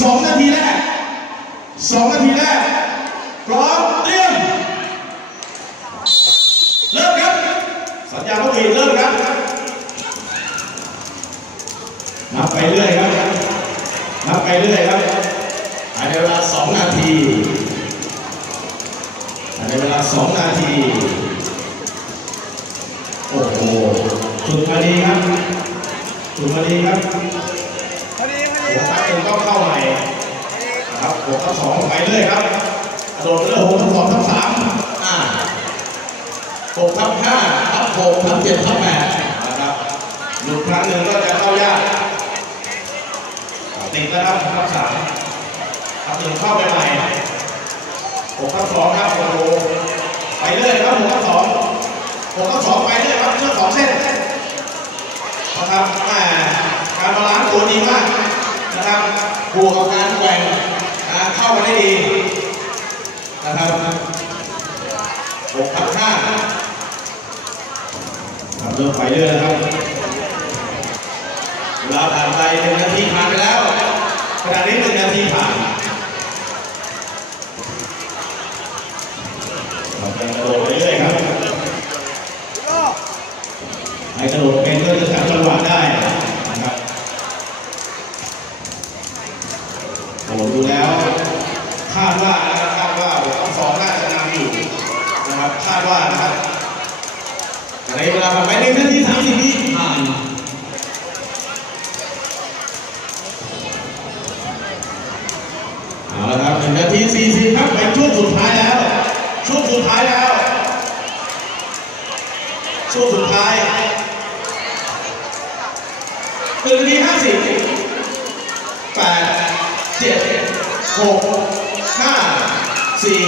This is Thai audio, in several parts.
สองนาทีแรกสองนาทีแรกพร้อมเตรียม เริ่มครับ สัญญาณนกหวีดเริ่มครับ นับไปเรื่อยครับ นับไปเรื่อยครับภายในเวลาสองนาทีภายในเวลาสองนาที โอ้โหสุดมาดีครับสุดมาดีครับพอดีพอดีหัวทับหนึ่งก็เข้าใหม่นะครั บหัวทับสองไปเรื่อยครับกระโดดเรื่อยหกทับสองทับสามอ่าหกทับห้าทับหกทับเจ็ดทับแปดนะครับหลุดครั้งหนึ่งก็จะเข้ายากติดแล้วครับทับสามทับหนึ่งเข้าไปใหม่หกทับสองครับโอ้โหไปเรื่อยครับหกทับสองหกทับสองไปเรื่อยครับเชือกสองเส้นนะครับแหมการบาลานซ์ตัวดีมากนะครับบวกกับการแกว่ง การเข้ากันได้ดีนะครับหกทับห้าครับเริ่มไปเรื่อยนะครับเวลาผ่านไปหนึ่งนาทีผ่านไปแล้วขณะนี้หนึ่งนาทีผ่านเราจะกระโดดไปเรื่อยครับ ก็ ให้กระโดดเป็นก็จะจับจังหวะได้นะครับ โอ้ดูแล้วคาดว่านะครับคาดว่าต้องสองน่าจะนำอยู่นะครับคาดว่านะครับในเวลาผ่านไปหนึ่งนาทีสามสิบวิผ่านเอาละครับหนึ่งนาทีสี่สิบครับเป็นช่วงสุดท้ายแล้ว ช่วงสุดท้ายแล้ว ช่วงสุดท้ายหนึ่งนาทีห้าสิบแปดเจ็ด หกห้าสี่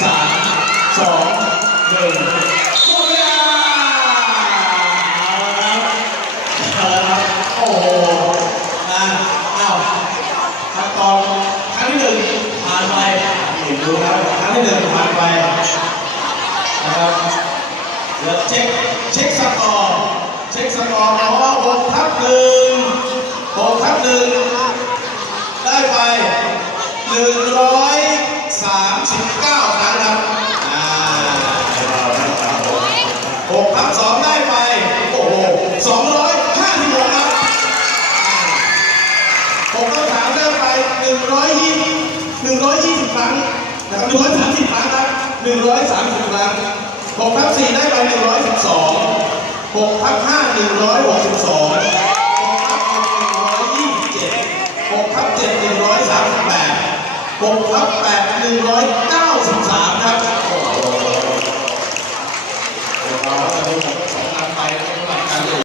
สามสองหนึ่งหมดเวลาเอาละครับเอาละครับโอ้โหนะอ้าวขั้นตอนครั้งที่หนึ่งผ่านไปนี่ดูครับครั้งที่หนึ่งผ่านไปนะครับเดี๋ยวเช็คเช็คสกอร์เช็คสกอร์เอาว่าหกทับหนึ่งหกทับหนึ่งได้ไป 139 ครั้งครับหกา6ทับงได้ไป โอ้โห้า256ครับกทับมได้ไปหนึ่งร้อยยี่หนึ่งร้อยยี่สิบครั้งนะครับสิบครั้งครับสิบครั้งหกทับ4ได้ไปหนึ่งร้อยสิบสองหกทับ5 162 กทับเจ็ดหนึ่งร้อยสามสิบแปดหกทับแปดหนึ่งร้อยเก้าสิบสาร